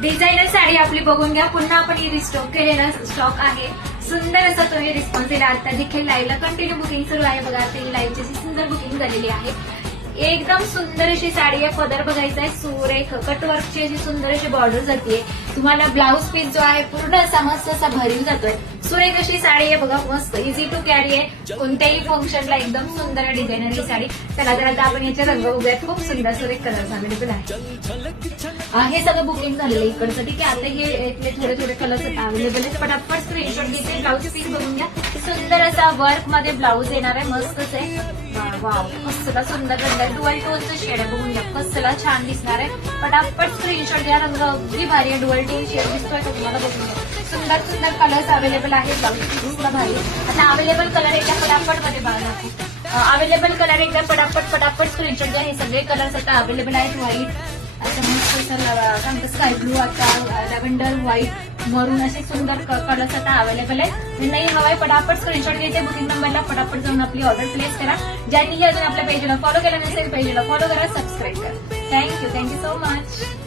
Designer sari आपली बघून घ्या. पुन्हा आपण ही रिस्टॉक केलेला स्टॉक आहे. सुंदर असा तुम्ही रिस्पॉन्स दिला. आता देखील लाईव्हला कंटिन्यू बुकिंग सुरू आहे बघा. आता ही लाईव्हची सुंदर बुकिंग झालेली आहे. एकदम सुंदर अशी साडी आहे. पदर बघायचा आहे सुरेख कटवर्कची अशी सुंदर अशी बॉर्डर जाते. तुम्हाला ब्लाऊज पीस जो आहे पूर्ण असा मस्त असा भरीव जातोय. सुरेख अशी साडी आहे बघा. मस्त इझी टू कॅरी आहे. कोणत्याही फंक्शनला एकदम सुंदर डिझायनर ही साडी. चला तर आता आपण याचे रंग बघूयात. खूप सुंदर सुरेख कलर अवेलेबल आहे. हे सगळं बुकिंग झालेलं आहे इकडचं. ठीक आहे. आता हे थोडे थोडे कलर्स अवेलेबल आहेत. पण आपण स्क्रीनशॉट घेते. ब्लाऊज पीस बघून घ्या. सुंदर असा वर्क मध्ये ब्लाऊज येणार आहे. मस्तच आहे. वाव कसला सुंदर रंग आहे. डुअल टोनचं शेड आहे. बघून घ्या कसला छान दिसणार आहे. पटापट स्क्रीनशॉट घ्या. रंग अगदी भारी आहे. डुअल टोन शेड दिसतोय का तुम्हाला? बघून घ्या. सुंदर सुंदर कलर्स अवेलेबल आहेत. ब्लाऊज पीसला भारी. आता अवेलेबल कलर एकदा फटाफट मध्ये बघा. अवेलेबल कलर एकदा फटाफट स्क्रीनशॉट घ्या. हे सगळे कलर्स आता अवेलेबल आहेत. व्हाईट आता मस्त स्काय ब्लू आता लॅव्हेंडर व्हाईट मरून असे सुंदर कलर्स आता अवेलेबल आहेत. नाही हवाय पटापट स्क्रीनशॉट घ्यायचे. बुकिंग नंबरला फटाफट जाऊन आपली ऑर्डर प्लेस करा. ज्यांनी अजून आपल्या पेजला फॉलो केलं नसेल पेजला फॉलो करा. सबस्क्राईब करा. Thank you so much.